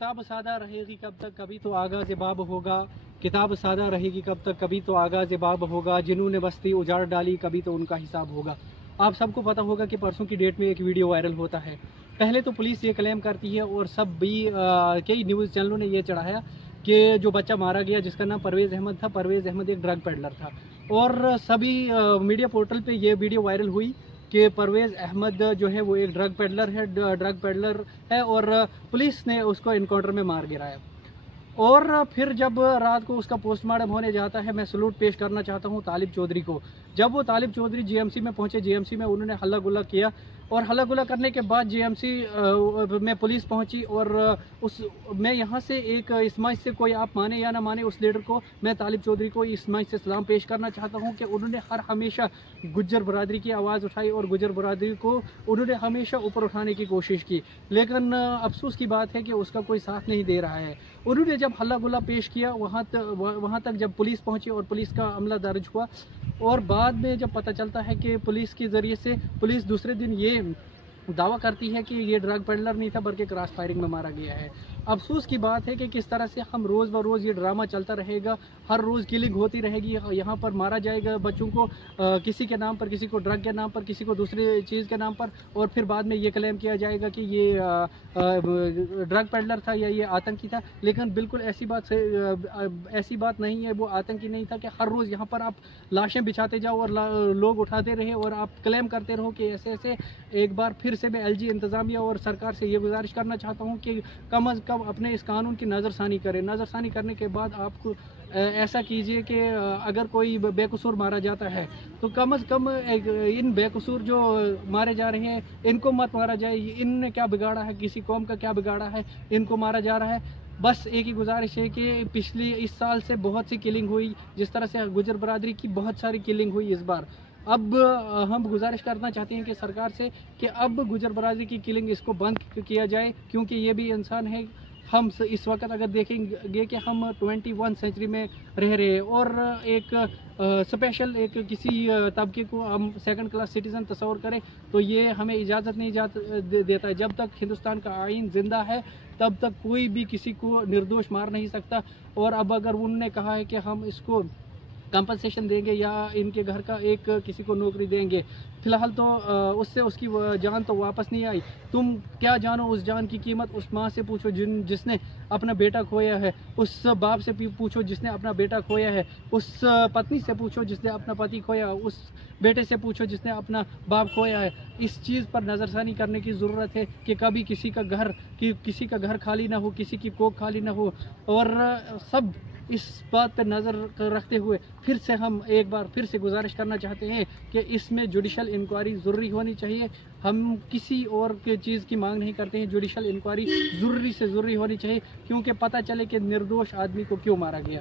किताब सादा रहेगी कब तक, कभी तो आगाज़ बाब होगा। किताब सादा रहेगी कब तक, कभी तो आगाज़ बाब होगा। जिन्होंने बस्ती उजाड़ डाली, कभी तो उनका हिसाब होगा। आप सबको पता होगा कि परसों की डेट में एक वीडियो वायरल होता है। पहले तो पुलिस ये क्लेम करती है और सब भी कई न्यूज़ चैनलों ने ये चढ़ाया कि जो बच्चा मारा गया जिसका नाम परवेज़ अहमद था, परवेज़ अहमद एक ड्रग पेडलर था। और सभी मीडिया पोर्टल पे ये वीडियो वायरल हुई कि परवेज़ अहमद जो है वो एक ड्रग पेडलर है और पुलिस ने उसको इनकाउंटर में मार गिराया। और फिर जब रात को उसका पोस्टमार्टम होने जाता है, मैं सलूट पेश करना चाहता हूं तालिब चौधरी को। जब वो तालिब चौधरी जीएमसी में पहुंचे, जीएमसी में उन्होंने हल्ला गुल्ला किया और हल्ला गुल्ला करने के बाद जीएमसी में पुलिस पहुंची और मैं यहां से एक इस मंच से, कोई आप माने या ना माने, उस लीडर को, मैं तालिब चौधरी को इस मंच से सलाम पेश करना चाहता हूं कि उन्होंने हर हमेशा गुज्जर बरादरी की आवाज़ उठाई और गुज्जर बरादरी को उन्होंने हमेशा ऊपर उठाने की कोशिश की। लेकिन अफसोस की बात है कि उसका कोई साथ नहीं दे रहा है। उन्होंने जब हल्ला गुल्ला पेश किया वहाँ तक जब पुलिस पहुंची और पुलिस का अमला दर्ज हुआ और बाद में जब पता चलता है कि पुलिस के ज़रिए से पुलिस दूसरे दिन ये दावा करती है कि ये ड्रग पेडलर नहीं था बल्कि क्रॉस फायरिंग में मारा गया है। अफसोस की बात है कि किस तरह से हम रोज़ ब रोज़ ये ड्रामा चलता रहेगा, हर रोज़ किलिंग होती रहेगी, यहाँ पर मारा जाएगा बच्चों को किसी के नाम पर, किसी को ड्रग के नाम पर, किसी को दूसरी चीज़ के नाम पर, और फिर बाद में ये क्लेम किया जाएगा कि ये ड्रग पेडलर था या ये आतंकी था। लेकिन बिल्कुल ऐसी बात नहीं है, वो आतंकी नहीं था कि हर रोज़ यहाँ पर आप लाशें बिछाते जाओ और लोग उठाते रहे और आप क्लेम करते रहो कि ऐसे ऐसे। एक बार फिर से मैं एलजी इंतज़ामिया और सरकार से ये गुजारिश करना चाहता हूँ कि कम अज़ कम अपने इस कानून की नज़रसानी करें। नज़रसानी करने के बाद आपको ऐसा कीजिए कि अगर कोई बेकसूर मारा जाता है तो कम अज़ कम इन बेकसूर जो मारे जा रहे हैं इनको मत मारा जाए। इनने क्या बिगाड़ा है, किसी कौम का क्या बिगाड़ा है, इनको मारा जा रहा है। बस एक ही गुजारिश है कि इस साल से बहुत सी किलिंग हुई, जिस तरह से गुजर बरादरी की बहुत सारी किलिंग हुई इस बार। अब हम गुजारिश करना चाहते हैं कि सरकार से कि अब गुजर बरादरी की किलिंग इसको बंद किया जाए, क्योंकि ये भी इंसान है। हम इस वक्त अगर देखेंगे कि हम 21 सेंचुरी में रह रहे हैं और एक स्पेशल एक किसी तबके को हम सेकंड क्लास सिटीज़न तस्वर करें तो ये हमें इजाज़त नहीं देता है। जब तक हिंदुस्तान का आइन जिंदा है तब तक कोई भी किसी को निर्दोष मार नहीं सकता। और अब अगर उन्होंने कहा है कि हम इसको कंपनसेशन देंगे या इनके घर का एक किसी को नौकरी देंगे, फिलहाल तो उससे उसकी जान तो वापस नहीं आई। तुम क्या जानो उस जान की कीमत? उस माँ से पूछो जिसने अपना बेटा खोया है, उस बाप से पूछो जिसने अपना बेटा खोया है, उस पत्नी से पूछो जिसने अपना पति खोया, उस बेटे से पूछो जिसने अपना बाप खोया है। इस चीज़ पर नज़रसानी करने की ज़रूरत है कि कभी किसी का घर खाली ना हो, किसी की कोख खाली ना हो। और सब इस बात पर नज़र रखते हुए हम एक बार फिर से गुजारिश करना चाहते हैं कि इसमें जुडिशल इंक्वायरी ज़रूरी होनी चाहिए। हम किसी और के चीज़ की मांग नहीं करते हैं, जुडिशल इंक्वायरी ज़रूरी से ज़रूरी होनी चाहिए, क्योंकि पता चले कि निर्दोष आदमी को क्यों मारा गया।